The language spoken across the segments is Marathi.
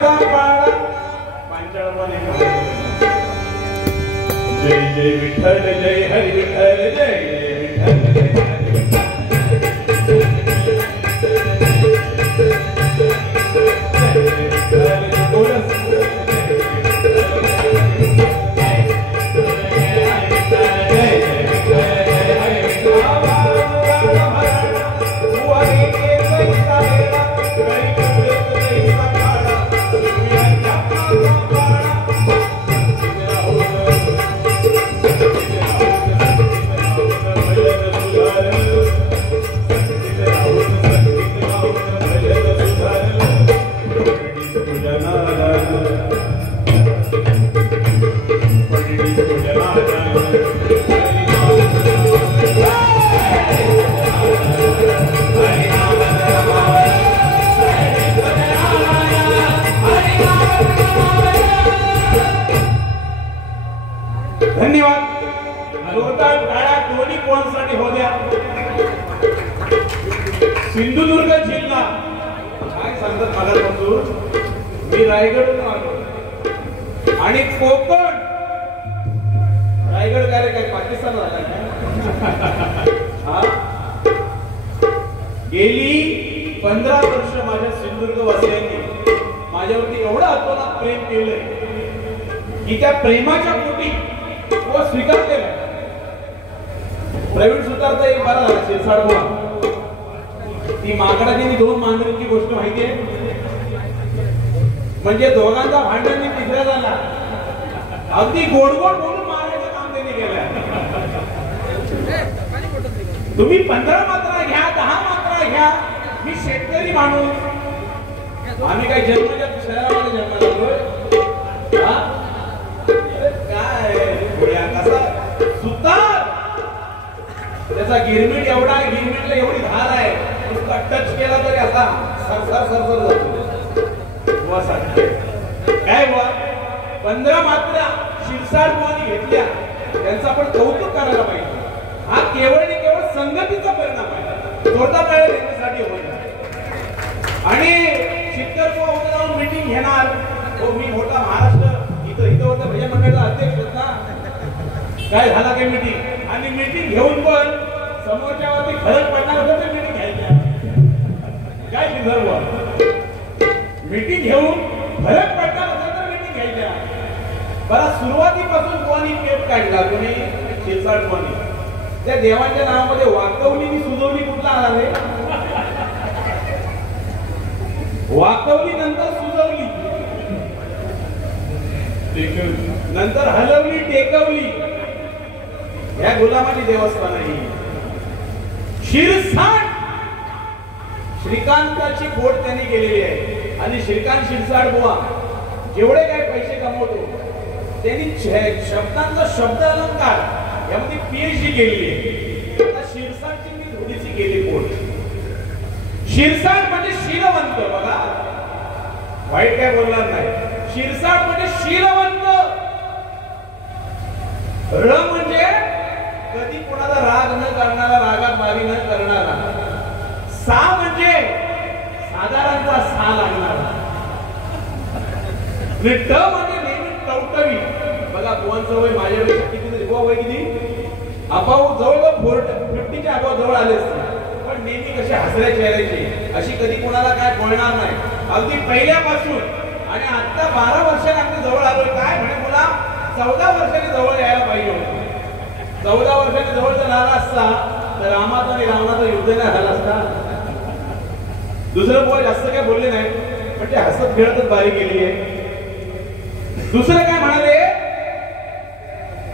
जय जय विठ्ठल जय हरी विठ्ठल जय धन्यवाद. जोरदार टाळ्या दोन्ही कोणासाठी होत्या. सिंधुदुर्ग जिल्हा काय सांगतात मागापासून मी रायगडहून आलो आणि कोकण रायगड काय पाकिस्तान झाला गेली 15 वर्ष माझ्या सिंधुदुर्ग वासियांनी माझ्यावरती एवढं अतोनात प्रेम केलंय की त्या प्रेमाच्या पोटी स्वीकार केला. प्रवीण सुतारचा एक बरा झाला शिरसाड बुवा. ती माकडाची 2 मांजरींची गोष्ट माहितीये. म्हणजे दोघांचा भांडण तिसऱ्या झाला. अगदी गोड गोड बोलून मारायचं काम त्यांनी केलं. तुम्ही 15 मात्रा घ्या 10 मात्रा घ्या. मी शेतकरी माणूस. आम्ही काय जन्मजात शहरामध्ये जन्म झालोय त्याचा गिरमिट एवढा आहे. गिरमिटला एवढी धार आहे. नुसता टच केला तरी असा सरसर सरसर जातो. काय बुवा 15 मात्रा शिरसाड बुवांनी घेतल्या. त्यांचं आपण कौतुक करायला पाहिजे. हा केवळ आणि केवळ संगतीचा परिणाम आहे. जोरदार टाळ्या त्यांच्यासाठी होईल. आणि शिक्कर बुवा उद्या जाऊन मीटिंग घेणार. हो मी मोठा महाराष्ट्र इथं होता भैया मंडळाचा अध्यक्ष होता. काय झाला काय मीटिंग आणि मीटिंग घेऊन पण समोरच्या वरती फरक पडणार होतं तर मीटिंग घ्यायच्या. काय शिजर बुवा मीटिंग घेऊन फरक पडणार होतं तर मीटिंग घ्यायच्या. बरं सुरुवातीपासून कोणी पेप काढला कोणी शिरसाड कोणी त्या देवाच्या नावामध्ये वाकवली सुजवली कुठला आला रे. वाकवली नंतर सुजवली नंतर हलवली टेकवली. या गुलामाची देवस्थान आहे. शिरसाड श्रीकांताची खोड त्यांनी केलेली आहे. आणि श्रीकांत शिरसाड बुवा जेवढे काय पैसे कमवतो त्यांनी शब्दांचा शब्द अलंकार यामध्ये PhD केलेली आहे. आता शिरसाडची मी थोडीशी केली खोड. शिरसाड म्हणजे शीलवंत. बघा वाईट काय बोलणार नाही. शिरसाड म्हणजे शीलवंत. र म्हणजे कधी कोणाला राग न करणारा रागात मारी न करणारा. सा म्हणजे साधारणचा सा लागणारा. ट म्हणजे नेहमी टवटवी. बघा बुवांचं वय माझ्यापेक्षा किती बुवा वय किती आपाऊ जवळ 50च्या आपाऊ जवळ आले असते. पण नेहमी कसे हसऱ्या चेहऱ्याचे अशी कधी कोणाला काय बोलणार नाही. अगदी पहिल्यापासून आणि आता 12 वर्षांनी अगदी जवळ आलोय. काय म्हणे मुला 14 वर्षांनी जवळ यायला पाहिजे होतं. 14 वर्षांनी जवळ जर आला असता तर रामाचा आणि रावणाचा युद्ध नाही झाला असता. दुसरं बुवा जास्त काय बोलले नाही. म्हणजे हसत खेळतच बारी केली आहे. दुसरं काय म्हणाले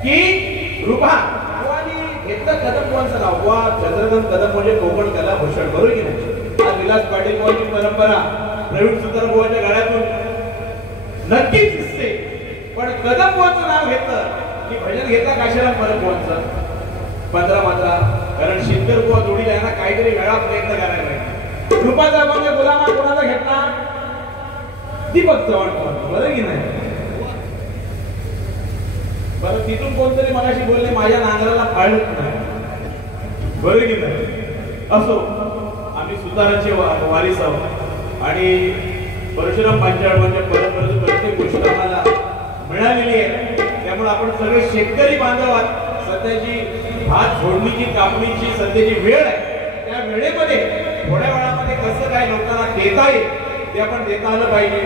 की रुपा घेतलं कदम बुवांचं नाव. बुवा चंद्रकांत कदम म्हणजे कोकण कला भूषण. बरोबर की नाही. आज विलास पाटील बुवांची परंपरा प्रवीण सुतार बुवांच्या गळ्यातून नक्कीच दिसते. पण कदम बुवांचं नाव घेतलं की भजन घेतला काशीराम परब बुवांचं 15 मात्रा. कारण शिंदर बुवा जोडीला यांना काहीतरी वेळा प्रयत्न करायला पाहिजे. रुपाचा अभंग गुलामा कोणाचा घेतला दीपक चव्हाण. बरं की नाही. बरं तिथून कोणतरी मगाशी बोलले माझ्या नांगराला फाळत नाही. बरं की नाही. असो आम्ही सुतारांचे वारीस आहोत आणि परशुराम पांचाळांच्या परंपरेची प्रत्येक गोष्ट आम्हाला मिळालेली आहे. त्यामुळे आपण सगळे शेतकरी बांधव आहात. सध्याची भात फोडणीची कापणीची सध्याची वेळ आहे. त्या वेळेमध्ये थोड्या वेळामध्ये कसं काय लोकांना देता येईल ते आपण देता आलं पाहिजे.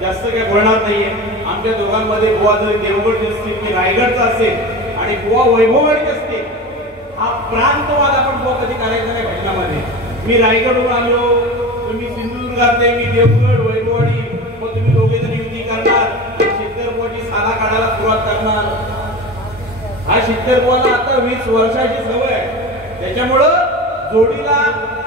जास्त काय बोलणार नाहीये. आमच्या दोघांमध्ये बुवा जरी देवगड असतील मी रायगडचा असेल आणि बुवा वैभववाडी असते, हा प्रांतवाद आपण बुवा कधी करायचा नाही भजनामध्ये. मी रायगडहून आलो, तुम्ही सिंधुदुर्गातले, मी देवगड वैभववाडी, मग तुम्ही दोघे जण युती करणार, शेतकरी बुवाची साला काढायला सुरुवात करणार. हा शेतकरी बुवाला आता 20 वर्षाची सवय आहे. त्याच्यामुळं जोडीला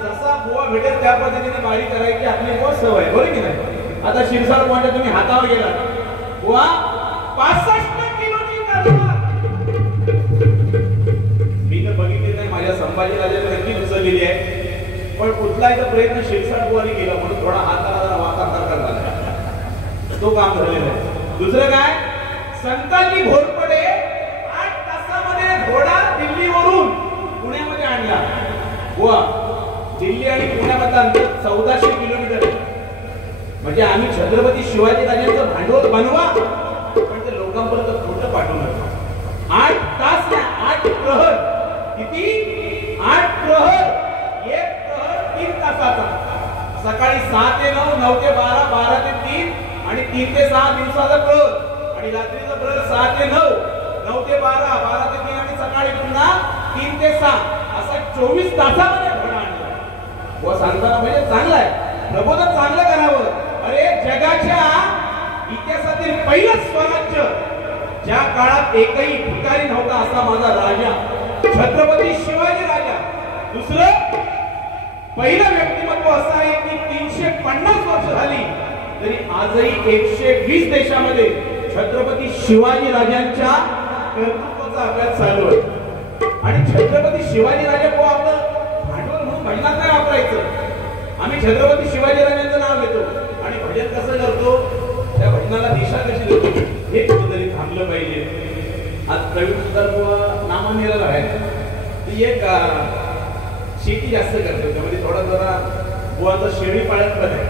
जसा बुवा भेटेल त्या पद्धतीने बाळी करायची आपली बुवा सवय, बरोबर की नाही. आता शिरसाळ बुवाच्या तुम्ही हातावर गेला, बुवा 65 किलोची तलवार. मी तर बघितली नाही, माझ्या संभाजी राजाने नक्की उचललेली आहे, पण कुठलाही प्रयत्न शिरसाळ बुवाने केला म्हणून थोडा हाताला जरा वाकार झाला, तो काम झालेलं आहे. दुसरं काय, संतांची घोरपडे 8 तासामध्ये घोडा दिल्लीवरून पुण्यामध्ये आणला. बुवा दिल्ली आणि पुण्यामधलं अंतर 1400 किलोमीटर आहे. म्हणजे आम्ही छत्रपती शिवाजी राजांचं भांडवल बनवा, पण ते लोकांपर्यंत खोटं पाठवू नका. 8 तास ना, 8 प्रहर. किती? 8 प्रहर. 1 प्रहर 3 तासाचा. सकाळी 6 ते 9, 9 ते 12, 12 ते 3 आणि 3 ते 6 दिवसाचा प्रहर, आणि रात्रीचा प्रहर 6 ते 9, 9 ते 12, 12 ते 3 आणि सकाळी पुन्हा 3 ते 6, असा 24 तासामध्ये घोडा आणला. व सांगताना म्हणजे चांगला आहे, प्रबोधन चांगलं करावं. अरे जगाच्या इतिहासातील पहिलं स्वराज्य, ज्या काळात एकही भिकारी नव्हता असा माझा राजा छत्रपती शिवाजी राजा. दुसरं पहिलं व्यक्तिमत्व असं आहे की 350 वर्ष झाली तरी आजही 120 देशामध्ये छत्रपती शिवाजी राजांच्या कर्तृत्वाचा अभ्यास चालू आहे. आणि छत्रपती शिवाजी राजा को आपलं भांडवल म्हणून भजनात नाही वापरायचं. आम्ही छत्रपती शिवाजी राजांचं नाव घेतो आणि भजन कसं करतो, त्या भजनाला दिशा कशी देतो हे कुठेतरी थांबलं पाहिजे. आज प्रवीण सुद्धा नामांकित आहे, ती एक शेती जास्त करतो, त्यामध्ये थोडा जरा बुवाचा शेळी पाळत पण आहे.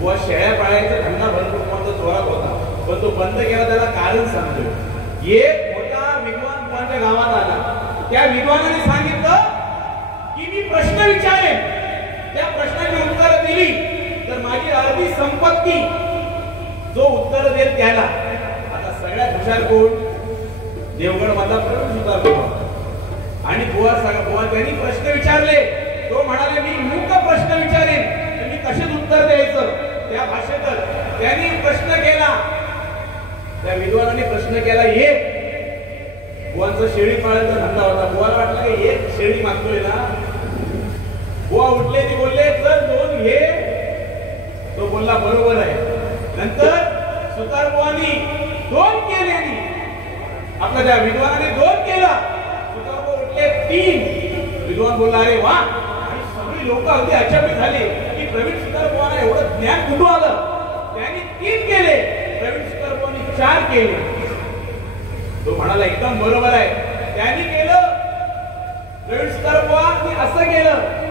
बुवा शेळ्या पाळायचा धंदा भरपूर बुवाचा जोरात होता, पण तो बंद केला. त्याला कारण सांगतोय. एक मोठा विद्वान बुवांच्या गावात आला. त्या विद्वानाने सांगितलं की मी प्रश्न विचारेन, त्या प्रश्नाची उत्तर दिली तर माझी अर्धी संपत्ती जो उत्तर देईल त्याला. आता सगळ्यात हुशार कोण? देवगड मधला प्रवीण सुतार बुवा. आणि बुवा त्यांनी प्रश्न विचारले. तो म्हणाले मी मूक प्रश्न विचारेन, तुम्ही कशात उत्तर द्यायचं त्या भाषेतच. त्यांनी प्रश्न केला, त्या विद्वानाने प्रश्न केला. एक बुवांचा शेळी पाळायचा धंदा होता. बुवाला वाटलं की एक शेळी मागतोय ना. बुवा उठले, ते बोलले चल 2 घे. तो बोलला बरोबर आहे. नंतर सुतार बुवानी 2 केले आणि आपल्या त्या विद्वानाने 2 केला. सुतार बुवा उठले 3. विद्वान बोलला अरे वा. आणि सगळी लोक अगदी अचंबित झाली की प्रवीण सुतार बुवाला एवढं ज्ञान कुठून आलं. त्यांनी 3 केले, प्रवीण सुतार बुवानी 4 केले. तो म्हणाला एकदम बरोबर आहे. त्यांनी केलं, प्रवीण सुतार बुवानी असं केलं.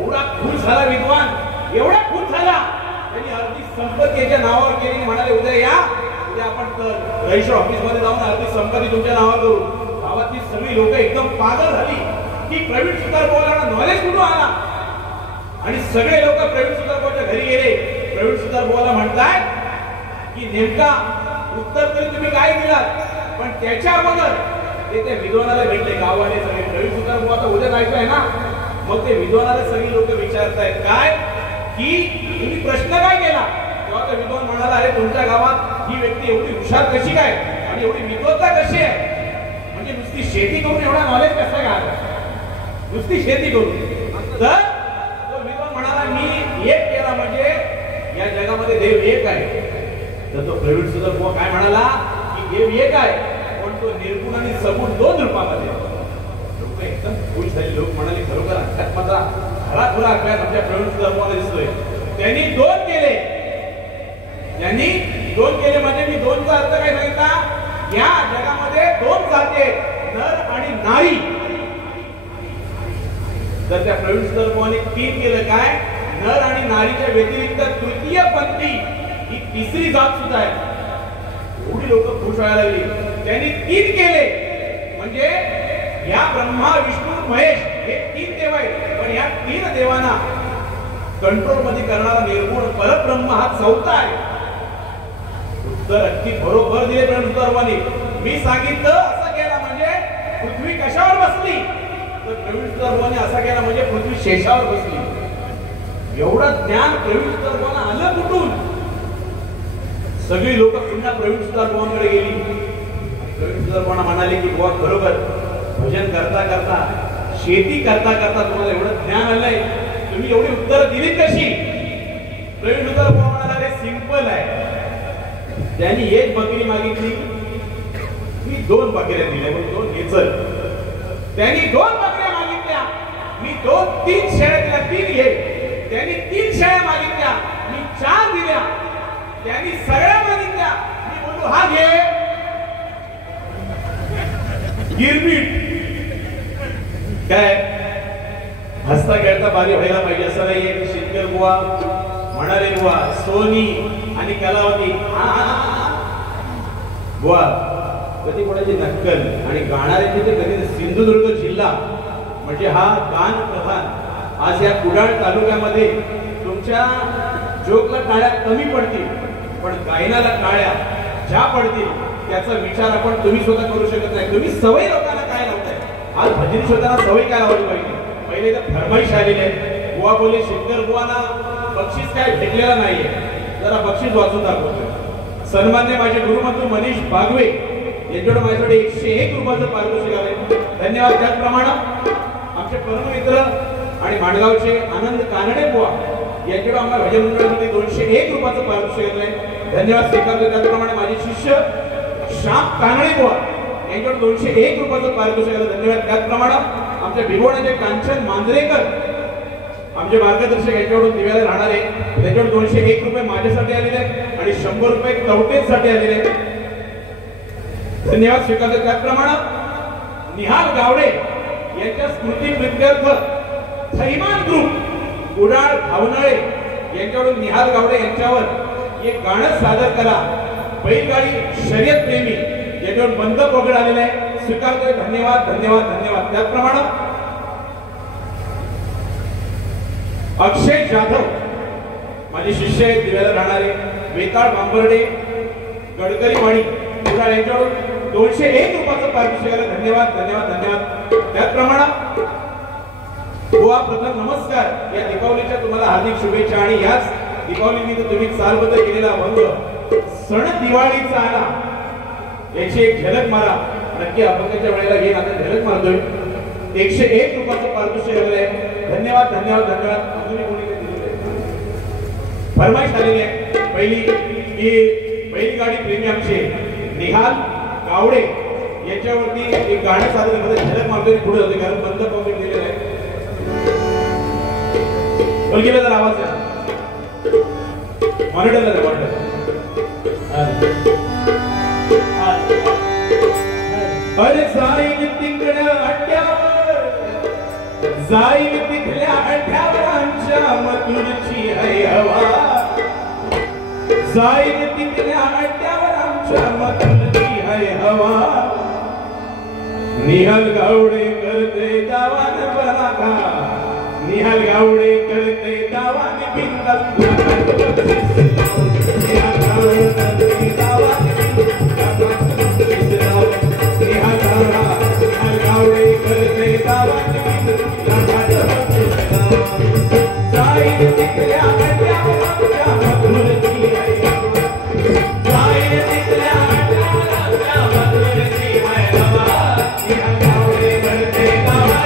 एवढा खुश झाला विद्वान, एवढा खुश झाला, त्यांनी अर्धी संपत्ती याच्या नावावर केली. म्हणाले उद्या या, उद्या आपण रजिस्टर ऑफिस मध्ये जाऊन अर्धी संपत्ती तुमच्या नावावर करू. गावातली सगळी लोक एकदम पागल झाली की प्रवीण सुतार बुवाला नॉलेज कुठून आला. आणि सगळे लोक प्रवीण सुतार बुवाच्या घरी गेले. प्रवीण सुतार बुवाला म्हणतात की नेमका उत्तर तरी तुम्ही काय दिलात, पण त्याच्या अगोदर ते त्या विद्वानाला भेटले. गाववाले सगळे प्रवीण सुतार बुवा उद्या जायचं आहे ना. मग ते विद्वानाला सगळी लोक विचारतायत काय की तुम्ही प्रश्न काय केला. तेव्हा तो विद्वान म्हणाला अरे तुमच्या गावात ही व्यक्ती एवढी हुशार कशी काय आणि एवढी विद्वत्ता कशी आहे. म्हणजे नुसती शेती करून एवढा नॉलेज कसं काय, नुसती शेती करून. तर तो विद्वान म्हणाला मी एक केला म्हणजे या जगामध्ये देव एक आहे. तर तो प्रवीण सुतार बुवा काय म्हणाला की देव एक आहे, पण तो निर्गुण आणि सगुण 2 रूपामध्ये. लोक एकदम खुश झाले. लोक म्हणाले खरोखर अध्यात्माचा खरा अभ्यास आमच्या प्रवीण सुतार बुवाला दिसतोय. त्यांनी 2 केले. त्यांनी 2 केले म्हणजे मी 2चा अर्थ काय सांगितला. या जगामध्ये 2 जाती आहेत, नर आणि नारी. तर त्या प्रवीण सुतार बुवाने 3 केलं काय, नर आणि नारीच्या व्यतिरिक्त तृतीय पंथी तिसरी जात सुद्धा आहे. एवढी लोक खुश व्हायला लागली. त्यांनी 3 केले म्हणजे या ब्रह्मा विष्णू महेश हे 3 देव आहेत, पण या 3 देवांना कंट्रोल मध्ये करणारा निर्गुण परब्रह्म हा 4था आहे. उत्तर अगदी बरोबर दिले ब्रह्मसर्वांनी. मी सांगितलं असं केलं म्हणजे पृथ्वी कशावर बसली, तर प्रवीण सर्वांनी असा केला म्हणजे पृथ्वी शेषावर बसली. एवढं ज्ञान प्रवीण सर्वांना आलं कुठून? सगळी लोक पुन्हा प्रवीण सर्वांकडे गेली. प्रवीण सर्वांना म्हणाले की बुवा बरोबर भजन करता करता शेती करता करता तुम्हाला एवढं ज्ञान आलंय, तुम्ही एवढी उत्तरं दिली कशी? प्रवीण सर्व म्हणाला हे सिंपल आहे. त्यांनी 1 बकरी मागितली, मी 2 बकऱ्या दिल्या, पण 2 घेचल. त्यांनी 2 बकऱ्या मागितल्या, मी 3 शेळ्या दिल्या, 3 घे. त्यांनी 3 शेळ्या मागितल्या, मी 4 दिल्या. त्यांनी सगळ्या मागितल्या, मी बोलू हा घे. गिरबीट काय हसता खेळता बारी व्हायला पाहिजे असं नाहीये की शेतकरी बुवा म्हणाले बुवा सोनी आणि कलावती बुवा कधी कोणाची नक्कल आणि गाणाऱ्याची ते कधी सिंधुदुर्ग जिल्हा म्हणजे हा गान प्रधान. आज या कुडाळ तालुक्यामध्ये तुमच्या जोगला टाळ्या कमी पडतील, पण गायनाला टाळ्या ज्या पडतील त्याचा विचार आपण तुम्ही स्वतः करू शकत नाही. तुम्ही सवय लोकांना काय लावताय? आज भजनी स्वतःला सवय काय लावली पाहिजे? पहिले तर फरमाईश आलेली आहे. बुवा बोले शेतकरी बुवांना बक्षीस काय भेटलेला नाहीये, जरा बक्षीस वाचून दाखवतो. सन्मान्य माझे गुरुमंत्र मनीष बागवे यांच्याकडे माझ्याकडे 101 रुपयाचं पारितोषिक आले. धन्यवाद. त्याचप्रमाणे आमचे परममित्र आणि माणगावचे आनंद कानडे बुवा यांच्याकडे आम्हाला भजन मंडळामध्ये 201 रुपयाचं पारितोषिक आलंय. धन्यवाद स्वीकारतो. त्याचप्रमाणे माझे शिष्य श्याम कानडे बुवा यांच्याकडे 201 रुपयाचं पारितोषिक आलं. धन्यवाद. त्याचप्रमाणे आमच्या भिगवणाचे कांचन मांजरेकर आमचे मार्गदर्शक यांच्याकडून दिव्याला राहणारे त्यांच्याकडे 201 रुपये माझ्यासाठी आलेले आहेत आणि 100 रुपये कवटेसाठी आलेले आहेत. धन्यवाद स्वीकारतो. त्याचप्रमाणे निहाल गावडे यांच्या स्मृती प्रित्यर्थ थैमान ग्रुप कुडाळ भावनळे यांच्याकडून निहाल गावडे यांच्यावर एक गाणं सादर करा. बैलगाडी शर्यत प्रेमी याच्यावर बंद पगड आलेला आहे. स्वीकारतोय. धन्यवाद धन्यवाद धन्यवाद. त्याचप्रमाणे अक्षय जाधव माझे शिष्य आहेत, दिव्याला राहणारे वेताळ बांबर्डे गडकरीवाडी कुडाळ यांच्याकडून 201 रुपयाचं पारितोषिक आलं. धन्यवाद धन्यवाद धन्यवाद. त्याचप्रमाणे बुवा प्रथम नमस्कार. या दीपावलीच्या तुम्हाला हार्दिक शुभेच्छा आणि याच दीपावलीनिमित्त तुम्ही सालबद्ध केलेला भंग सण दिवाळीचा आला याची एक झलक मारा. नक्की अपंगाच्या वेळेला घेईन, आता झलक मारतोय. 101 रुपयाचं पारितोषिक आलंय. धन्यवाद धन्यवाद धन्यवाद. अजूनही कोणी फरमाईश आलेली आहे. पहिली की बैलगाडी प्रेमी आमचे निहाल गावडे याच्यावरती एक गाणं सादर करत झलक मारतोय. पुढे होते कारण बंद पॉकेट दिलेलं आहे. गेला जर आवाज आहे मॉनिटरला मॉनिटर अरे जाईल तिकडे अड्ड्यावर जाईल तिथल्या अड्ड्यावर आमच्या मथुरची आहे हवा. जाईल तिथल्या अड्ड्यावर आमच्या मथुरची आहे हवा. निहाल गावडे करते दावान बराका. निहाल गावडे करते दावान बिंदास. निहाल गावडे करते दावान गावडे करते दावान जाईल तिथल्या अड्ड्यावर आमच्या मथुरची आहे हवा. जाईल तिथल्या अड्ड्यावर आमच्या मथुरची आहे हवा. निहाल गावडे करते दावान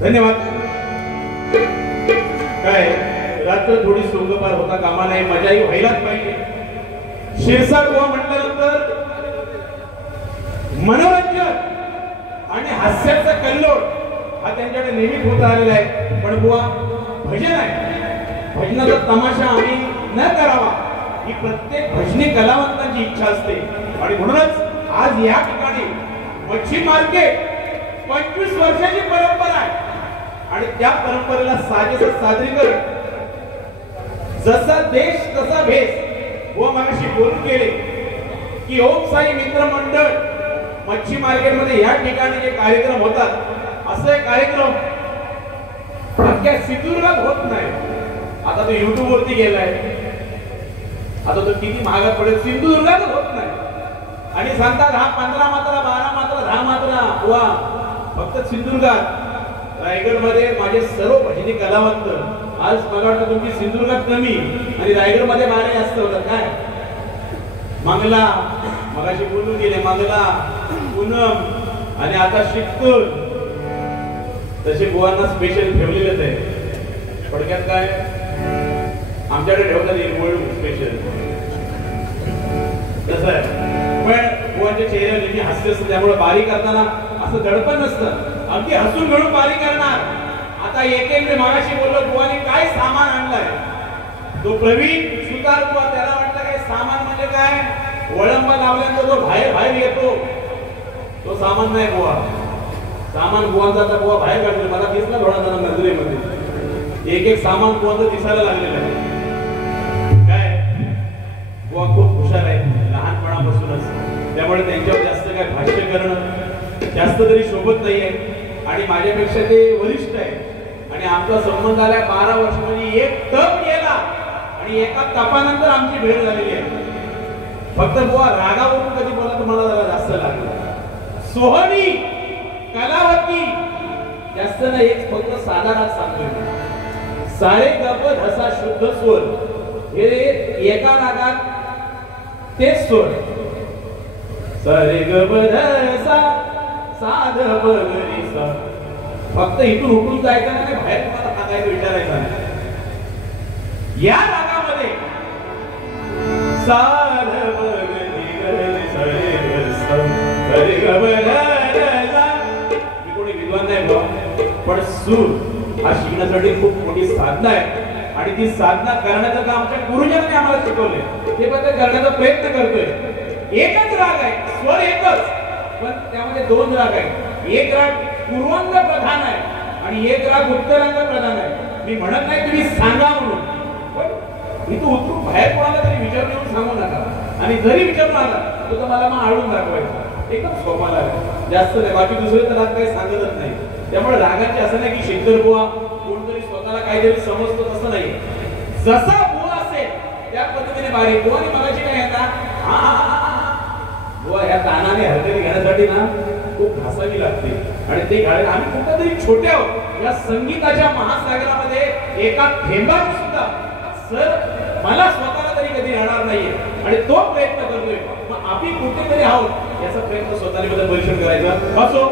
धन्यवाद. काय रात्र थोडी सुंगपार होता कामा नाही, मजाही व्हायलाच पाहिजे. शिरसाट बुवा म्हटल्यानंतर मनोरंजन आणि हास्याचा कल्लोळ हा त्यांच्याकडे नेहमीच होत आलेला आहे. पण बुवा भजन आहे, भजनाचा तमाशा आम्ही न करावा ही प्रत्येक भजनी कलावंतांची इच्छा असते आणि म्हणूनच आज या ठिकाणी मच्छी मार्केट 25 वर्षाची परंपरा आहे आणि त्या परंपरेला सादरीकरण जसा देश तसा भेस व मगाशी बोलून गेले की ओम साई मित्र मंडळ मच्छी मार्केटमध्ये या ठिकाणी जे कार्यक्रम होतात असे कार्यक्रम अख्ख्या सिंधुदुर्गात होत नाही. आता तो YouTube वरती गेलाय, आता तो किती महागात पडेल, सिंधुदुर्गात होत नाही आणि सांगतात हा 15 मात्रा 12 मात्रा 10 मात्रा वा फक्त सिंधुदुर्गात. रायगड मध्ये माझे सर्व भजनी कलावंत आज मला वाटतं तुमची सिंधुदुर्गात कमी आणि रायगड मध्ये बारे जास्त होतात. काय मंगला मगाशी बोलून गेले, मंगला पूनम आणि आता शिकतोय तसे गोवांना स्पेशल ठेवलेलेच आहे. थोडक्यात काय आमच्याकडे ठेवतात निर्मळ स्पेशल तसं आहे. पण गोवांच्या चेहऱ्यावर नेहमी हास्य असतं त्यामुळे बारी करताना असं दडपण नसतं, अगदी हसून घडून बारी करणार. आता एक मागाशी बोललो गोवाने काय सामान आणलंय, तो प्रवीण सुतार बुवा त्याला वाटलं काय सामान म्हणजे काय वळंबा लावल्यानंतर तो बाहेर येतो तो सामान नाही बुवा. सामान बुवांचा बुवा बाहेर काढले मला दिसला थोडा जरा नजरेमध्ये एक सामान बुवांचं दिसायला लागलेलं आहे. काय बुवा खूप हुशार आहे लहानपणापासूनच, त्यामुळे त्यांच्यावर जास्त काय भाष्य करणं जास्त तरी शोभत नाहीये आणि माझ्यापेक्षा ते वरिष्ठ आहे आणि आमचा संबंध आला 12 वर्ष म्हणजे एक तप गेला आणि एका तपानंतर आमची भेट झालेली आहे. फक्त बुवा रागावरून कधी बोला तुम्हाला जरा जास्त लागलं. सोहनी कलावती जास्त नाही, एक फक्त साधा राग सांगतोय. सारे गप धसा शुद्ध स्वर हे एका रागात तेच स्वर. सारे गप धसा साध बगरी सा, फक्त इथून उठून जायचं नाही, बाहेर तुम्हाला सांगायचं विचारायचं नाही. या रागामध्ये साध बगरी गरी सारे गसा सारे गप धसा. मी कोणी विद्वान नाही बुवा, पण सूर हा शिकण्यासाठी खूप मोठी साधना आहे आणि ती साधना करण्याचं काम आमच्या गुरुजनांनी आम्हाला शिकवलंय. ते पण करण्याचा प्रयत्न करतोय. एकच राग आहे, स्वर एकच, पण त्यामध्ये 2 राग आहेत. एक राग पूर्वांग प्रधान आहे आणि एक राग उत्तरांग प्रधान आहे. मी म्हणत नाही तुम्ही सांगा म्हणून, पण इथं उतरून बाहेर कोणाला तरी विचारून येऊन सांगू नका आणि जरी विचारून आला तो तुम्हाला मग आळून दाखवायचा. एकदम सोपा राग, जास्त नाही. बाकी दुसरे तर राग काही सांगतच नाही. त्यामुळे रागाचे असं नाही की शेखर बुवा कोणतरी स्वतःला काहीतरी समजतो, तसं नाही. जसा बुवा असेल त्या पद्धतीने बारीक बुवा आणि मगाशी काय येतात बुवा ह्या तानाने हरकती घेण्यासाठी ना खूप घासावी लागते आणि ते घालायला आम्ही कुठेतरी छोटे आहोत. या संगीताच्या महासागरामध्ये एका थेंबाची सुद्धा सर मला स्वतःला तरी कधी राहणार नाहीये आणि तो प्रयत्न करतोय. मग आम्ही कुठेतरी आहोत याचा प्रयत्न स्वतःमध्ये परिश्रम करायचा. असो,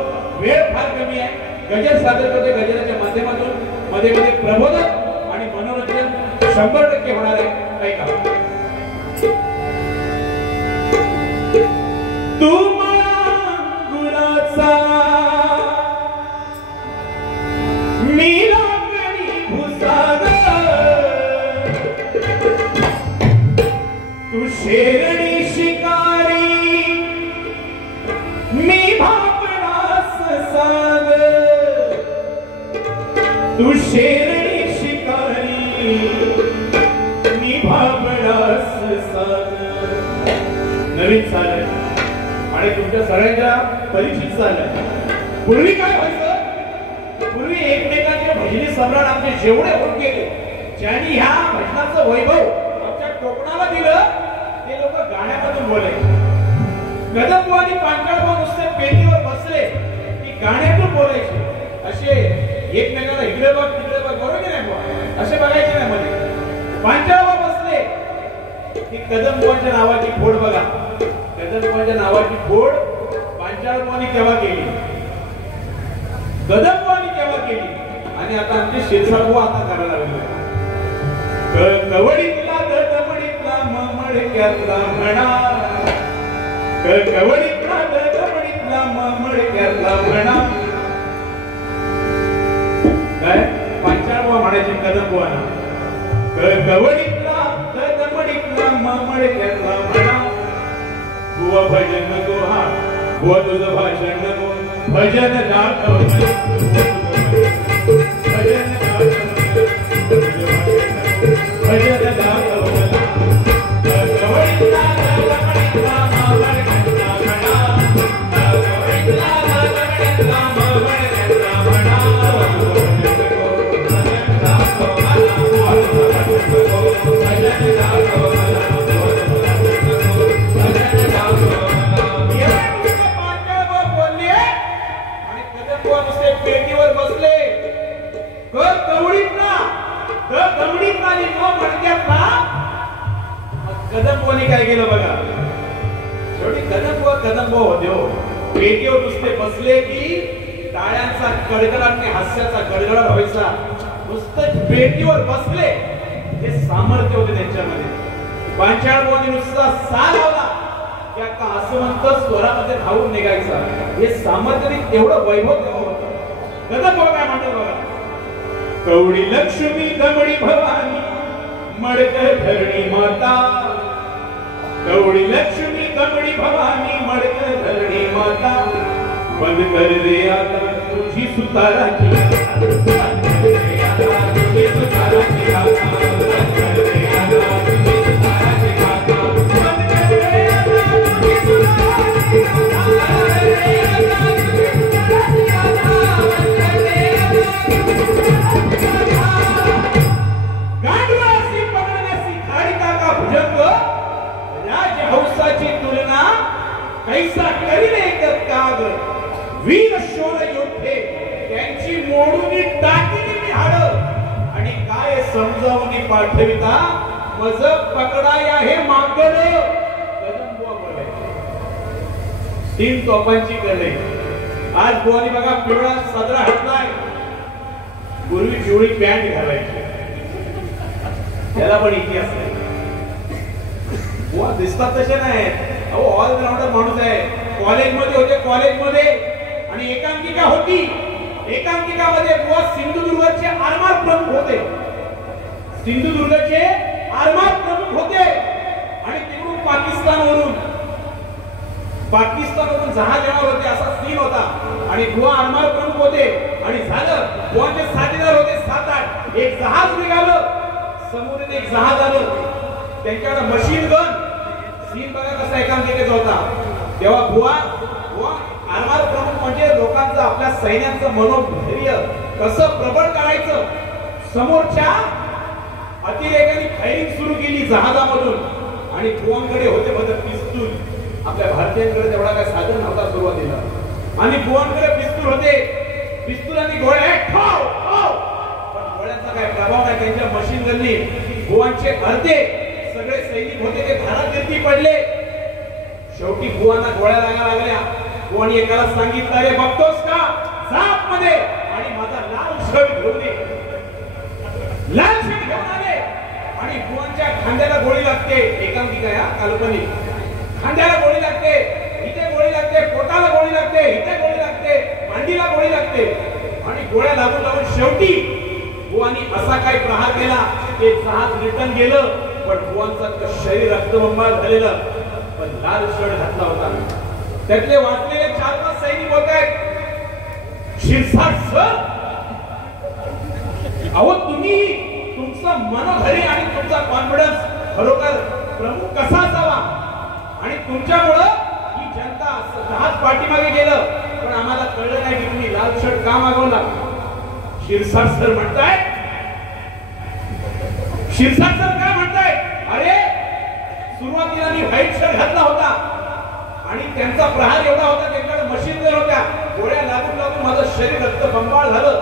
वेळ फार कमी आहे. गजल सादर करते, गजलाच्या माध्यमातून मध्ये मध्ये प्रबोधन आणि मनोरंजन 100% होणार आहे. ऐका. तू गुराचा मी लागणी भुसार, तू शेरणी शिकारी मी भापणास साग, तू शेरणी शिकारी मी भापणास साग. नवीन साल आणि तुमच्या सगळ्यांच्या परिचित झाल्या. पूर्वी काय व्हायचं, पूर्वी एकमेकांचे भजनी सम्राट आमचे जेवढे होत गेले, ज्यांनी ह्या भजनाचं वैभव आमच्या कोकणाला दिलं ते लोक गाण्यामधून बोलायचे. कदम आणि पांचाळबा नुसते पेटीवर बसले की गाण्यातून बोलायचे. असे एकमेकाला इकडे बघ तिकडे बघ बरोबर नाही असे बघायचे नाही. मध्ये पांचाळबा बसले की कदमबुवांच्या नावाची फोड बघा. कदमबुवांच्या नावाची फोड पांचाळबुवांनी केव्हा केली, कदमबुवांनी केव्हा केली आणि आता आमचे शेषाळबुवा आता करायला लागले. कवडीतला दमडीतला ममडक्यातला म्हणा, कवडीतला दमडीतला ममडक्यातला म्हणा. काय पांचाळबुवा म्हणायचे कदमबुवांना, कवडीतला दमडीतला मडक्यातला म्हणा बुवा भजन नको हा बुवा तुझं भाषण नको भजन दाखव भजन दाखव पेटीवर बसले कदम काय केलं बघा शेवटी कदम होते हो पेटीवर नुसते बसले की टाळ्यांचा कडकडाट आणि हास्याचा गडगडाट व्हायचा नुसतं पेटीवर बसले हे सामर्थ्य होते त्यांच्यामध्ये पांचाळ बोनी नुसता साल लावला की अख्खा आसमंत स्वरामध्ये धावून निघायचा हे सामर्थ्य एवढं वैभव होतं कदम काय म्हणतात बघा कवडी लक्ष्मी दमडी भवानी मडकर धरणी माता कवडी लक्ष्मी दमडी भवानी मडकर धरणी माता बंद कर रे आता तुझी सुताराची कैसा करील एक काग वीर शोर योद्धे त्यांची मोडून टाकीली मी हाड आणि काय समजावून पाठविता मज पकडाया हे मागड कदम बुवा बोलले 3 तोफांची करले आज बुवानी बघा पिवळा सदरा घातलाय पूर्वी पिवळी पॅन्ट घालायची त्याला पण इतिहास आहे बुवा दिसतात तसे नाही अहो ऑलराउंडर माणूस आहे कॉलेजमध्ये होते कॉलेजमध्ये आणि एकांकिका होती एकांकिकामध्ये बुवा सिंधुदुर्गचे आरमार प्रमुख होते सिंधुदुर्गचे आरमार प्रमुख होते आणि तिकडून पाकिस्तानवरून जहाज येणार होते असा सीन होता आणि बुवा आरमार प्रमुख होते आणि झालं बुवाचे साथीदार होते 7-8 एक जहाज निघालं समोरून एक जहाज आलं त्यांच्याकडे मशीन गन सीन बघा कसा एकांकिकेचा होता तेव्हा बुवा आरमार प्रमुख म्हणजे लोकांचं आपल्या सैन्याचं मनोधैर्य कसं प्रबळ करायचं समोरच्या अतिरेकांनी फायरिंग सुरू केली जहाजामधून आणि बुवांकडे होते बघा पिस्तूल आपल्या भारतीयांकडे तेवढा काय साधन नव्हता सुरुवातीला आणि बुवांकडे पिस्तूल होते पिस्तूल आणि गोळ्या पण गोळ्यांचा काय प्रभाव नाही त्यांच्या मशीन गननी बुवांचे अर्धे सगळे सैनिक होते ते धारातीर्थी पडले शेवटी बुवांना गोळ्या लागल्या बुवांनी एकाला सांगितलं अरे बघतोस का साप मध्ये आणि माझा लाल शर्ट घेऊन ये लाल शर्ट घेऊन आले आणि बुवांच्या खांद्याला गोळी लागते एकांकिका या काल्पनिक खांद्याला गोळी लागते इथे गोळी लागते पोटाला गोळी लागते इथे गोळी लागते मांडीला गोळी लागते आणि गोळ्या लागून लागून शेवटी बुवांनी असा काही प्रहार केला की जहाज रिटर्न गेलं पण बुवांचं शरीर रक्तबंबाळ झालेलं पण लाल शर्ट घातला होता त्यातले वाचलेले 4-5 सैनिक होते शिरसाट सर अहो तुम्ही तुमचा मनोधैर्य आणि तुमचा कॉन्फिडन्स खरोखर प्रमुख कसा असावा आणि तुमच्यामुळे ही जनता जहाज पाठीमागे गेलं पण आम्हाला कळलं नाही की तुम्ही लाल शर्ट का मागवला शिरसाट सर म्हणताय शिरसाट सर काय म्हणताय अरे सुरुवातीला मी व्हाईट शर्ट घातला होता आणि त्यांचा प्रहार एवढा होता त्यांच्याकडे मशीन गन होत्या गोळ्या लागून लागून माझं शरीर रक्तबंबाळ झालं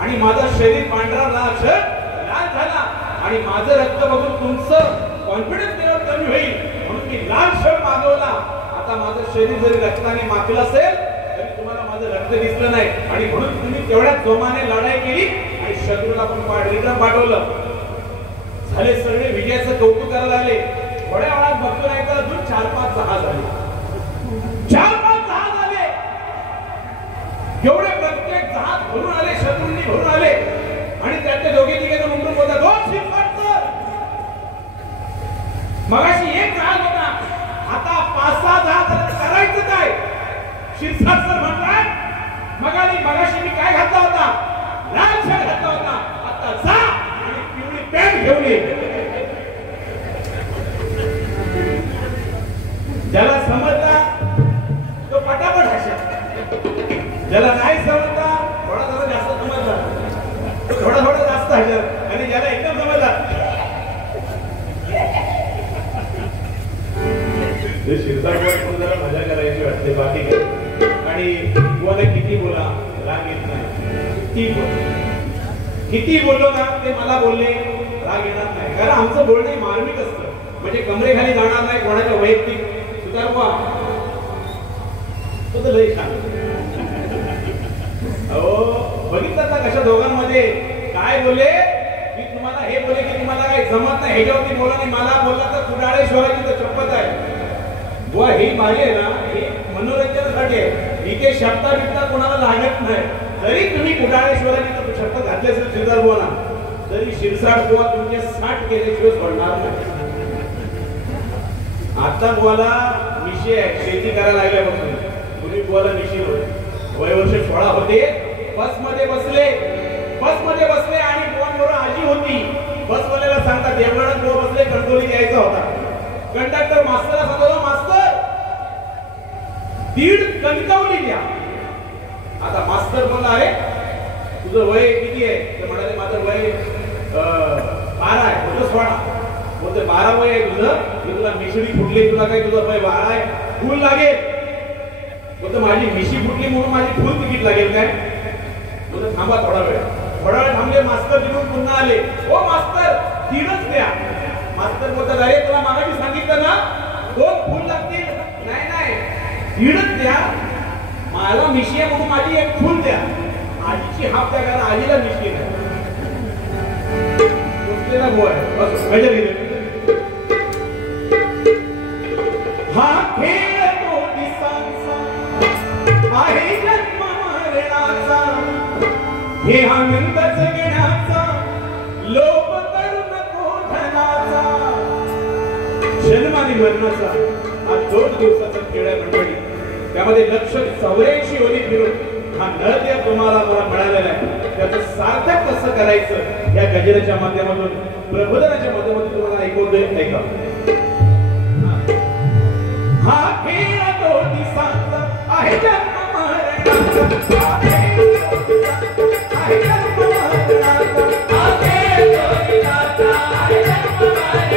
आणि माझं शरीर पांढरा लाल झाला आणि माझं रक्त बघून तुमचं कॉन्फिडन्स लेवल कमी होईल म्हणून मी लाल शर्ट मागवला आता माझं शरीर जरी रक्ताने माखलं असेल तरी तुम्हाला माझं रक्त दिसलं नाही आणि म्हणून तुम्ही तेवढ्याच जोमाने लढाई केली आणि शत्रूला पण रिटर्न पाठवलं झाले सगळे विजयाचं कौतुक करायला आले थोड्या वेळात बघतो नाही तर अजून 4-5 जहाज आले 4-5 जहाज आले एवढे प्रत्येक जहाज भरून आले शत्रूंनी भरून आले आणि त्याचे दोघे तिघे जण उमटून बोलतात शिरसाट सर म्हणताय मगाशी मी काय घातला होता? लाल शर्ट घातला होता. आता जा आणि पिवळी पॅन्ट घेऊन ये. ज्याला समजला तो पटापट हसत, ज्याला नाही समजला थोडा जास्त समजला तो थोडा जास्त हसत, आणि ज्याला एकदम समजला ते शिरसाटवर जरा मजा करायची वाटते. बाकी काय, आणि तुम्हाला किती बोला राग येत नाही. किती बोललो ना ते मला बोलले राग येणार नाही, कारण आमचं बोलणे मार्मिक असतं. म्हणजे कमरेखाली जाणार नाही, कोणाच्या वैयक्तिक सुधारवा तो तर लय छान. अहो बघितलं ना कशा दोघांमध्ये काय बोलले की तुम्हाला हे बोले की तुम्हाला काही जमत नाही, ह्याच्यावरती बोला नाही. मला बोलला तर कुडाळेश्वराची तर चप्पत आहे बुवा. ही भारी आहे ना, हे मनोरंजनासाठी आहे. इथे शब्दा बिब्दा कोणाला लागत नाही. जरी तुम्ही कुडाळेश्वराची तर शब्द घातले असेल शिरसाट बुवा, तरी शिरसाट बुवा तुमचे 60 केल्याशिवाय सोडणार नाही. आता बुवाला मिशी आहे, शेती करायला लागल्यापासून. तुम्ही बुवाला मिशी होते, वय वर्ष 16 होते. बसमध्ये बसले आणि बुवांबरोबर आजी होती. बसवाल्याला सांगतात देवगडात बुवा बसले, कणकोली द्यायचा होता. कंडक्टर मास्तरला सांगतो, मास्तर 1.5 कणकवली द्या. आता मास्तर म्हणला, अरे तुझं वय किती आहे? तर म्हणाले माझं वय 12 आहे. तुझं 16. बोलते 12 वय आहे तुझं, मी तुला मिसळी फुटली, तुला काय तुझं वय 12 आहे, फुल लागेल. बोलते माझी मिशी फुटली म्हणून माझी फुल तिकीट लागेल काय? बोलते थांबा थोडा वेळ थांबले. मास्तर तिकडून पुन्हा आले. ओ मास्तर 3च द्या. मास्तर बोलतात, अरे तुला मागाशी सांगितलं ना 2 फुल लागतील. नाही 3च द्या. मला मिशी आहे म्हणून माझी 1 फुल द्या. आजीची हाफ द्या, कारण आजीला मिशी नाही. हा खेळ तो दिसांचा आहे जन्म मरणाचा, हे आनंद जगण्याचा लोभ करू नको धनाचा. जन्म आणि मरणाचा हा 2 दिवसाचा खेळ आहे मंडळी. त्यामध्ये 184 ओळी फिरून हा नळदेव तुम्हाला मला मिळालेला आहे. त्याचं सार्थक कसं करायचं या गजराच्या माध्यमातून, प्रबोधनाच्या माध्यमातून तुम्हाला ऐकवतोय. ऐका. हा खेळ तो दिसांचा आहे जन्म मरणाचा, आहे जन्म मरणाचा, आहे तो दिसांचा, आहे जन्म मरणाचा, आहे तो दिसांचा,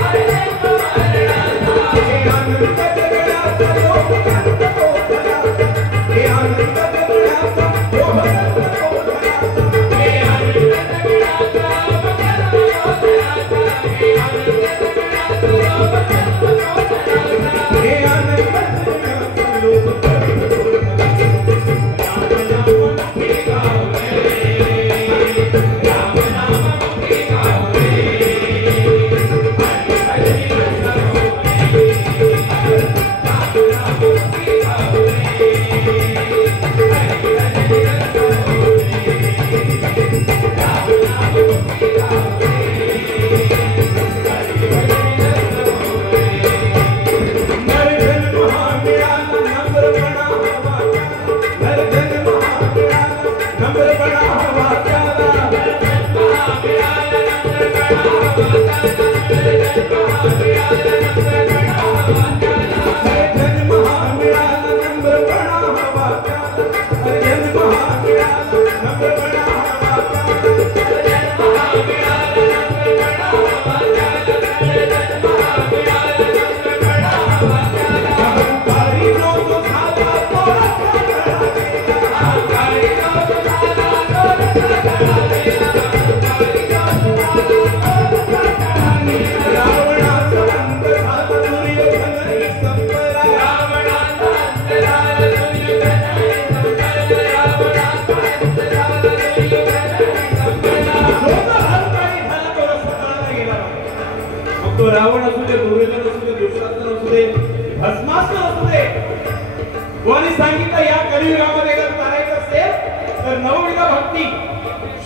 आहे जन्म मरणाचा. हे आनंद जगण्याचा लोभ करू नको धनाचा, हे आनंद जगण्याचा लोभ करू नको धनाचा, हे आनंद जगण्याचा लोभ करू नको धनाचा, हे आनंद जगण्याचा लोभ करू नको धनाचा, हे आनंद जगण्याचा लोभ करू नको धनाचा. राम नाम मुखी गावे, राम नाम मुखी गावे, रावण असू दे, दुर्योधन असू दे, दुःशासन असू दे, भस्मासुर असू दे, कोणी सांगितलं या कलियुगामध्ये जर करायचं असेल तर नवविधा भक्ती,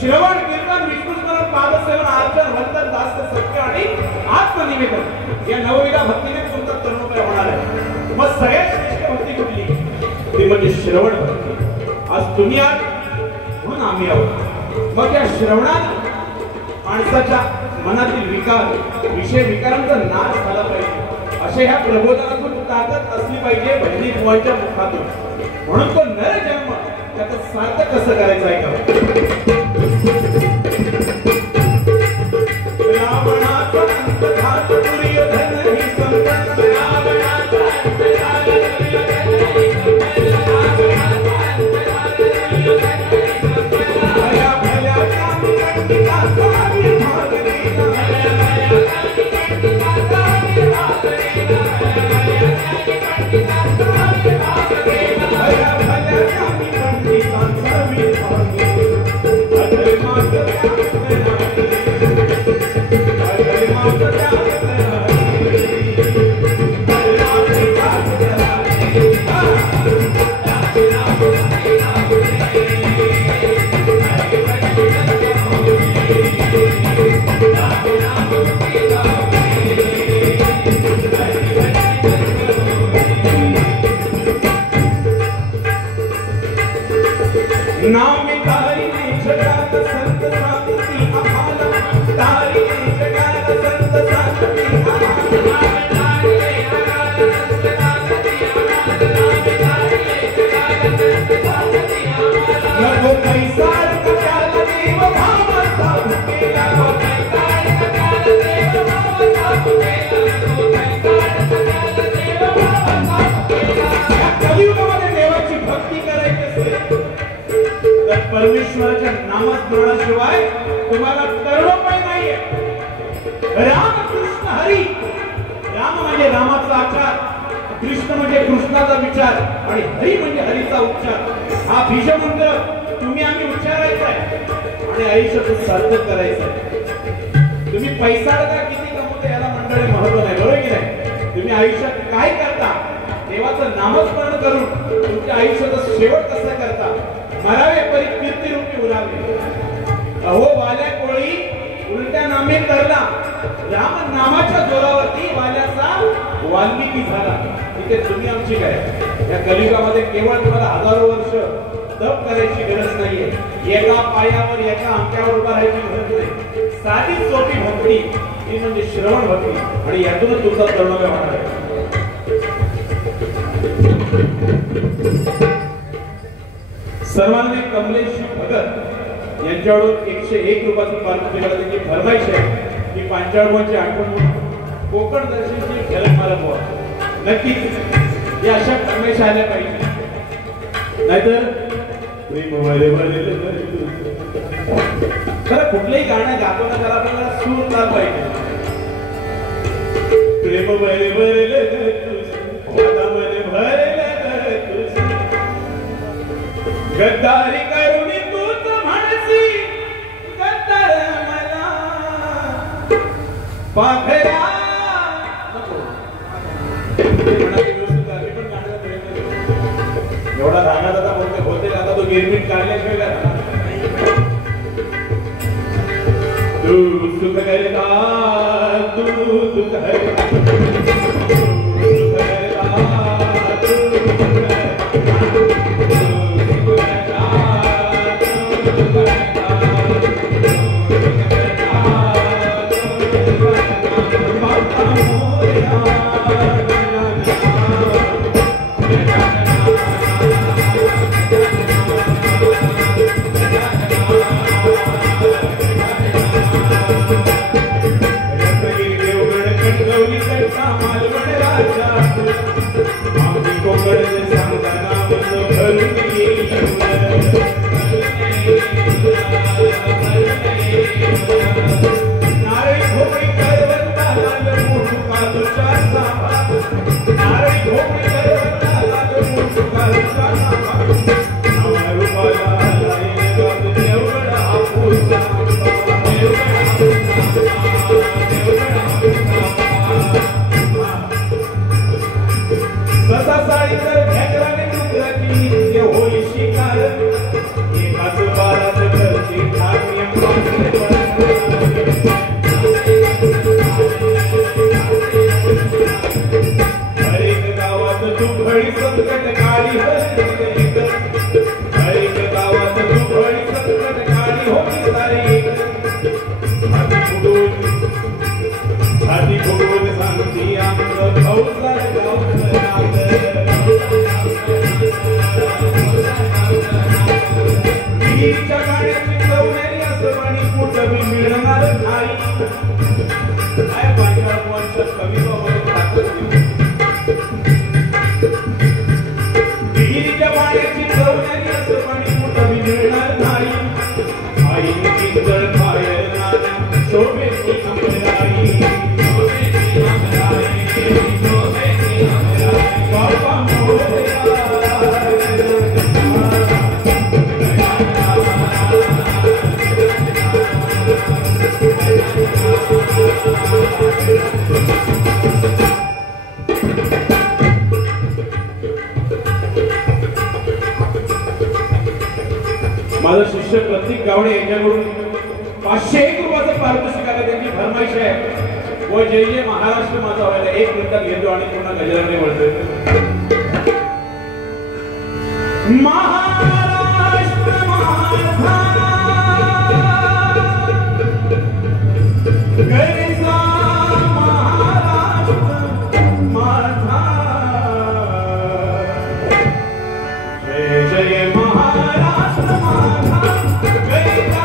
श्रवण, कीर्तन, विष्णुस्मरण, पादसेवन, अर्चन, वंदन, दास्य, सत्य आणि आत्मनिवेदन या नवविधा भक्तीने तुमचा तरुणोपाय होणार आहे. मग सगळ्यात श्रेष्ठ भक्ती कुठली? ती म्हणजे श्रवण भक्ती. आज तुम्ही आहात म्हणून आम्ही आहोत. मग या श्रवणात माणसाच्या मनातील विकार, विषय विकारांचा नाश झाला पाहिजे. अशा ह्या प्रबोधनातून ताकद असली पाहिजे बहिणी बुवांच्या मुखातून. म्हणून तो नर जन्म त्याचं सार्थक कसं करायचं आहे का? रावणाचा अंत झाला दुर्योधन ही संकट. रावणाचा अंत झाला दुर्योधन ही संकट. रावणाचा अंत झाला दुर्योधन ही संकट. भया भल्याच्या पंडिताचा विभाग केला. भया भल्याच्या पंडिताचा विभाग केला. भया भल्याच्या पंडिताचा विभाग केला. भया भल्याच्या पंडिताचा विभाग केला. अधर्माचं नाम तारी जगात संत साधती आम्हाला. तारी जगात संत साधती आम्हाला. नाम तारी जगात संत साधती आम्हाला. नाम तारी जगात संत साधती आम्हाला. नको पैसाळ कशाला देव भावाचा भुकेला. नको पैसाळ कशाला देव भावाचा भुकेला. नको पैसाळ कशाला देव भावाचा भुकेला. या कलियुगामध्ये देवाची भक्ती करायची असते तर परमेश्वराच्या नामस्मरणाशिवाय तुम्हाला तरुणोपाय नाहीये. राम कृष्ण हरी. राम म्हणजे रामाचा आचार, कृष्ण म्हणजे कृष्णाचा विचार आणि हरी म्हणजे हरीचा उच्चार. हा बीजमंत्र तुम्ही आम्ही उच्चारायचा आहे आणि आयुष्याचं सार्थक करायचं आहे. तुम्ही पैसा का किती कमवता याला मंडळी महत्व नाही, बरोबर की नाही? तुम्ही आयुष्यात काय करता, देवाचं नामस्मरण करून तुमच्या आयुष्याचा शेवट कसा करता, मरावे परी कीर्ती रूपी उरावे. अहो वाल्या कोळी उलट्या नामे तरला. राम नामाच्या जोरावरती वाल्याचा वाल्मिकी झाला. तिथे तुम्ही आमची काय? या कलियुगामध्ये केवळ तुम्हाला हजारो वर्ष तप करायची गरज नाहीये. एका पायावर एका अंक्यावर उभा राहायची गरज नाही. साधी सोपी भक्ती ती म्हणजे श्रवण भक्ती आणि यातूनच तुमचा तरुणोदय होणार आहे. सर्वांनी कमलेश भगत यांच्याकडून 101 रुपयाची पारितोषिक त्यांची फरमाईश आहे की पांचाळवांची आठवण कोकण दर्शनची झलक मला बुवा. नक्कीच या अशा फरमाईश आल्या पाहिजे. नाहीतर खरं कुठलंही गाणं गातो ना त्याला आपल्याला सूर ताल पाहिजे. प्रेम भरे भरले गद्दारी करुणी तूच म्हणसी गद्दार मला पाखरा. एवढा रागा दादा बोलते होते आता तो गिरमिट काढल्याशिवाय तू सुख करता तू सुख करता. माझा शिष्य प्रतीक गावडे यांच्याकडून 501 रुपयाचं पारितोषिक आलं. त्यांची फरमाईश आहे व जय जय महाराष्ट्र माझा व्हायला 1 मिनिटात घेतो आणि पुन्हा गजराने बोलतो. महाराष्ट्र माझा गैसा महाराष्ट्र माझा जय जय महाराष्ट्र माझा गैसा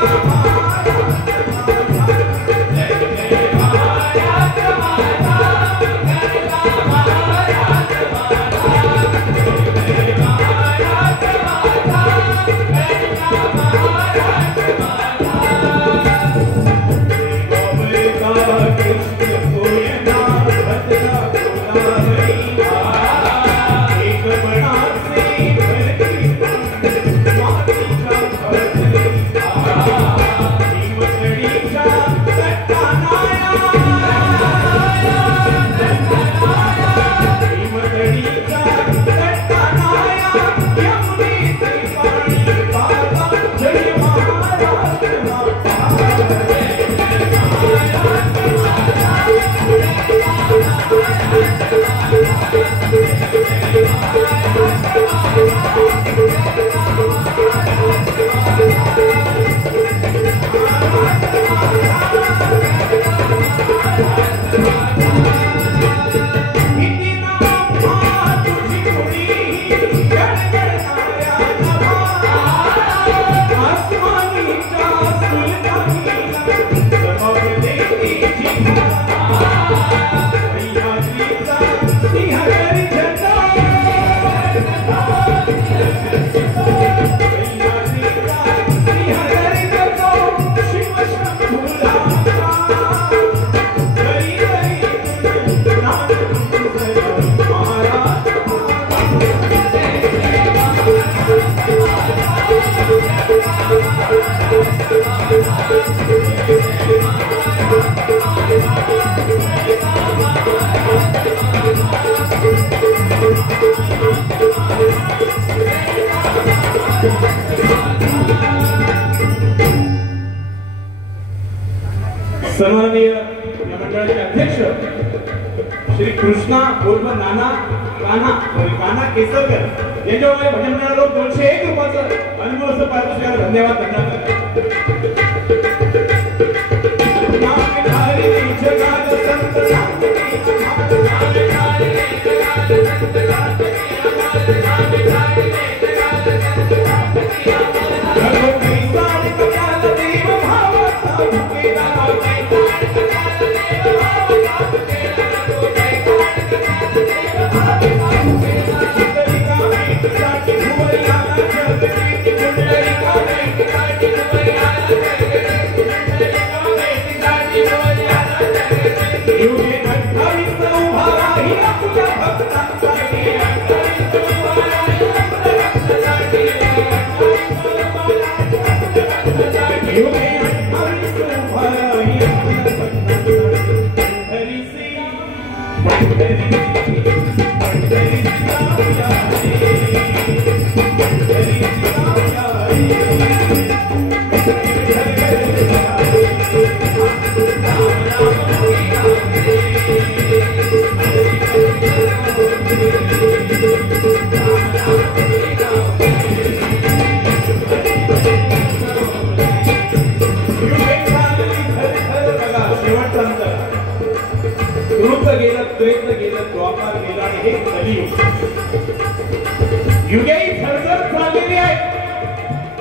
सन्माननीय या मंडळाचे अध्यक्ष श्री कृष्णा उर्फ नाना काना केसरकर यांच्यामुळे भजन मंडळाला 201 रुपयाचं अनुभवाचं पारितोषिक. धन्यवाद.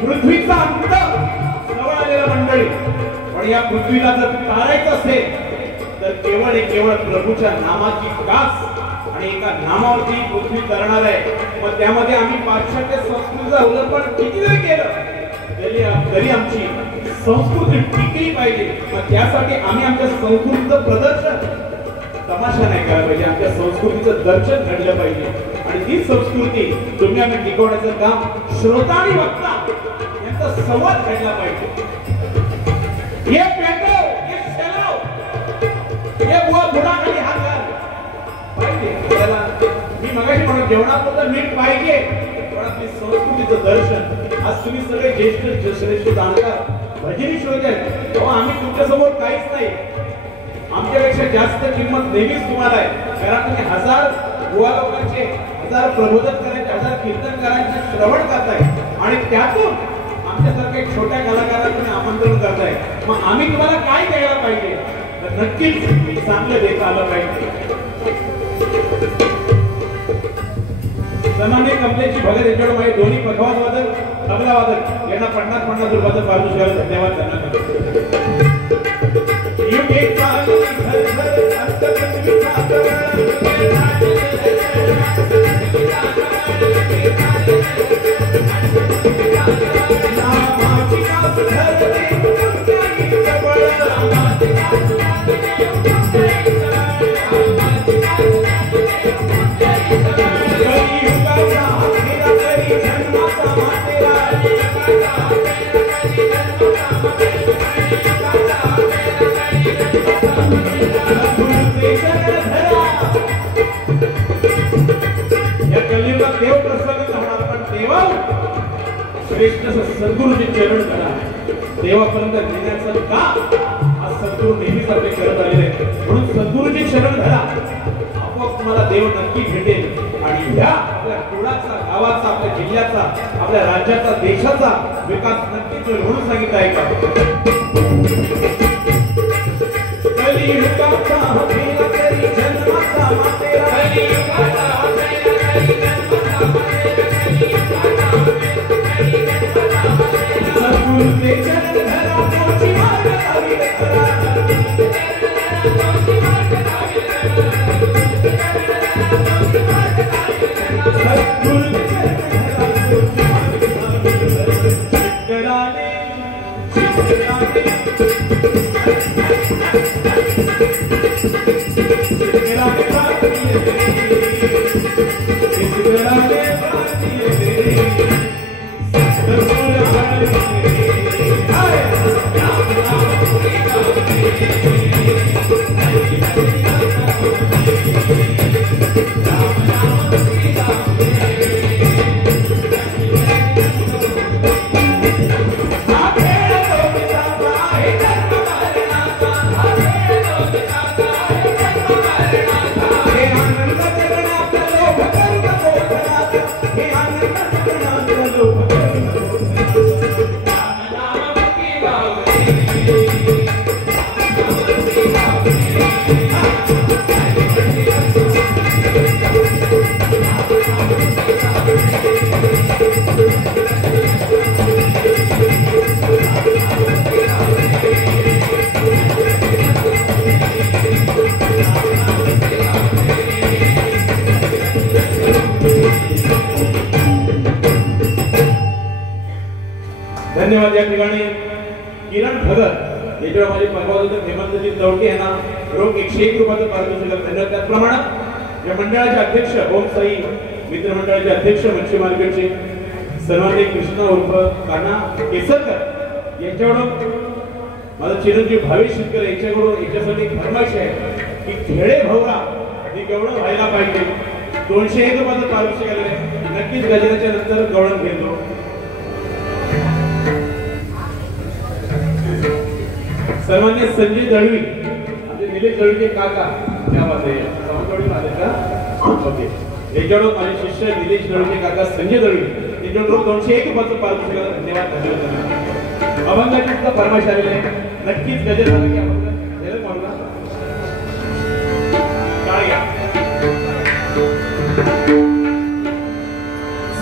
पृथ्वीचा अंत जवळ आलेला मंडळी. पण या पृथ्वीला जर तारायचं असेल तर केवळ प्रभूच्या नामाची कास आणि एका नामावरती पृथ्वी करणार आहे. मग त्यामध्ये आम्ही पाश्चात्य संस्कृतीचं अवलंबन किती जरी केलं तरी आमची संस्कृती टिकली पाहिजे. मग त्यासाठी आम्ही आमच्या संस्कृतीचं प्रदर्शन तमाशा नाही करायला पाहिजे, आमच्या संस्कृतीचं दर्शन घडलं पाहिजे. आणि ही संस्कृती तुम्ही आम्ही टिकवण्याचं काम श्रोता आणि वक्ता यांचा संवाद घडला पाहिजे. हे पेटो, हे शेलाव, हे बुवा बुडाखाली हात घाल पाहिजे. त्याला मी मगाशी म्हणतो जेवणापुरतं मीठ पाहिजे, पण आपली संस्कृतीचं दर्शन आज तुम्ही सगळे ज्येष्ठ श्रेष्ठ जाणकार भजनी श्रोते आहेत, तेव्हा आम्ही तुमच्या समोर काहीच नाही. आमच्यापेक्षा जास्त किंमत नेहमीच तुम्हाला आहे, कारण तुम्ही हजार गोवा लोकांचे, हजार प्रबोधन करायचे, हजार कीर्तनकारांचे श्रवण करताय आणि त्यातून आमच्यासारख्या छोट्या कलाकारांना तुम्ही आमंत्रण करताय. मग आम्ही तुम्हाला काय द्यायला पाहिजे, तर नक्कीच चांगलं देता आलं पाहिजे. सन्माननीय कमलेशजी भगत यांच्याकडे माझे दोन्ही पखवाज वादक, तबला वादक यांना 50 रुपयाचं पारितोषिक द्यायला धन्यवाद त्यांना. देव प्रसन्न होणार, पण देवा श्रेष्ठ सद्गुरूचे चरण करा. देवापर्यंत नेण्याचं का आज सद्गुरू नेहमीच आपले करत आलेले आहेत. म्हणून सद्गुरूचे शरण धरा, आपोआप तुम्हाला देव नक्की भेटेल आणि ह्या आपल्या कुळाचा, गावाचा, आपल्या जिल्ह्याचा, आपल्या राज्याचा, देशाचा विकास नक्कीच होईल. म्हणून सांगितलं आहे का कलियुगाचा हवेला तरी जन्माचा मातेरा, कलियुगाचा सद्गुरूचे चरण धरा, तोची मार्ग लावी करा. सद्गुरूचे चरण धरा, तोची मार्ग लावी करा. धन्यवाद. या ठिकाणी किरण भगत याच्यावर माझे पखवाज हेमंतजी दौंडे यांना रोख 101 रुपयाचं पारितोषिक धन्यवाद. त्याचप्रमाणे या मंडळाचे अध्यक्ष ओम साई मित्र मंडळाचे अध्यक्ष मच्छी मार्केटचे सन्माननीय कृष्णा उर्फ कान्हा केसरकर यांच्याकडून माझा चिरंजीव भावेश शिंदकर यांच्याकडून याच्यासाठी फरमाईश आहे की खेळे भवरा हे केवढं व्हायला पाहिजे. 201 रुपयाचं पारितोषिक आलेलं आहे. नक्कीच गजराच्या नंतर गवळण घेतो. सन्मान्य संजय दळवी, आमचे निलेश दळवीचे काका, त्या बाजूला आले का? ओके. याच्याकडून माझे शिष्य निलेश दळवीचे काका संजय दळवी यांच्याकडून 201 रुपयाचं पारितोषिक धन्यवाद. धन्यवाद. अभंगाची फरमाईश आलेली आहे. नक्कीच गजर झाला की अभंग म्हणून काय घ्या.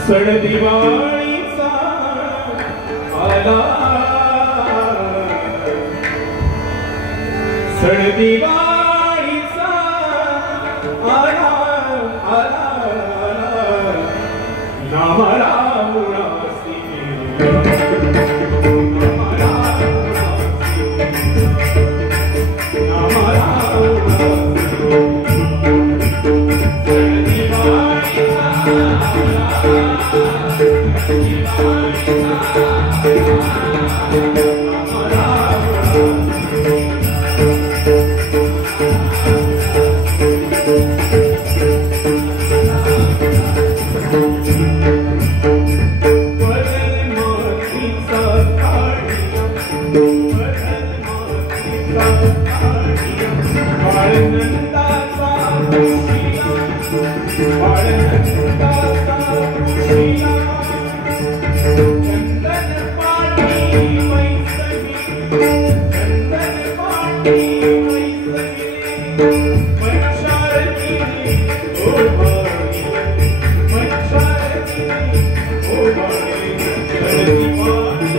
सण दिवाळीचा आला, सण दिवाळीचा आला आला नाम रामुरासी, नाम रामुरासी, सण दिवाळीचा बाळनंदाचा तुळशीला, बाळनंदाचा तुळशीला, चंदन पाटी मैसगी, चंदन पाटी मैसगी, मनशारती ओ बाई, मनशारती ओ बाई, चलती पाटी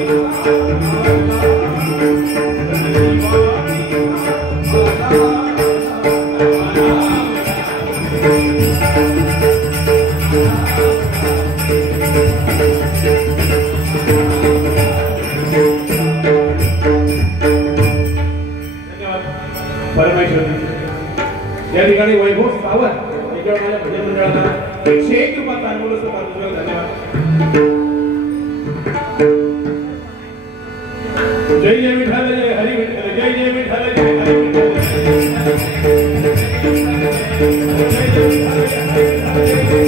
परमेश्वरी या ठिकाणी वैभव सावंत याच्यावर माझ्या भजन मंडळाला 101 रुपयाचा अनुभव असतो. धन्यवाद. जय जय विठ्ठल, जय हरी विठ्ठल, जय जय विठ्ठल, जय हरी विठ्ठल, जय जय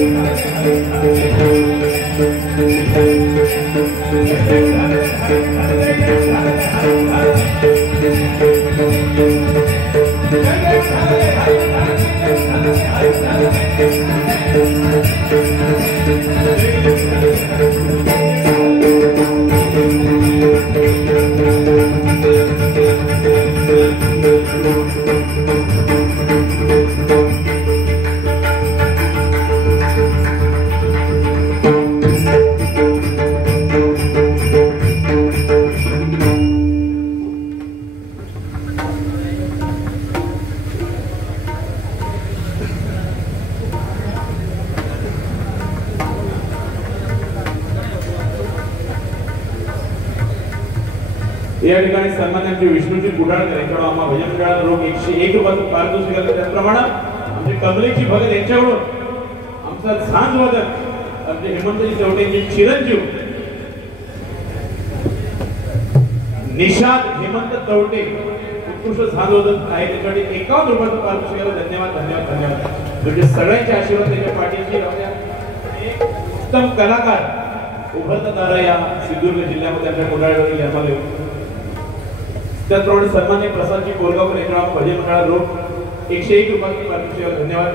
या ठिकाणी सन्मान्य विष्णूजी कुडाळकर यांच्याकडून आम्हा भजन मंडळाला रोख 101 रुपयाचं पारितोषिक आलं. त्याचप्रमाणे आमचे कमलेची भगत यांच्याकडून आमचा झांज वादक आमचे हेमंतजी चौटेंचे चिरंजीव निषाद हेमंत चौटे उत्कृष्ट झांज वादक आहे, त्याच्यासाठी 51 रुपयाचं पारितोषिक आलं. धन्यवाद धन्यवाद धन्यवाद. म्हणजे सगळ्यांचे आशीर्वाद त्याच्या पाठीशी राहू. उत्तम कलाकार उभरता या सिंधुदुर्ग जिल्ह्यामध्ये आमच्या कुडाळवरील जन्मले. त्याचप्रमाणे सन्मान्य प्रसादजी कोरगावकर यांच्याकडून भजन मंडळाला रोख 101 रुपयाची पारितोषिक. धन्यवाद.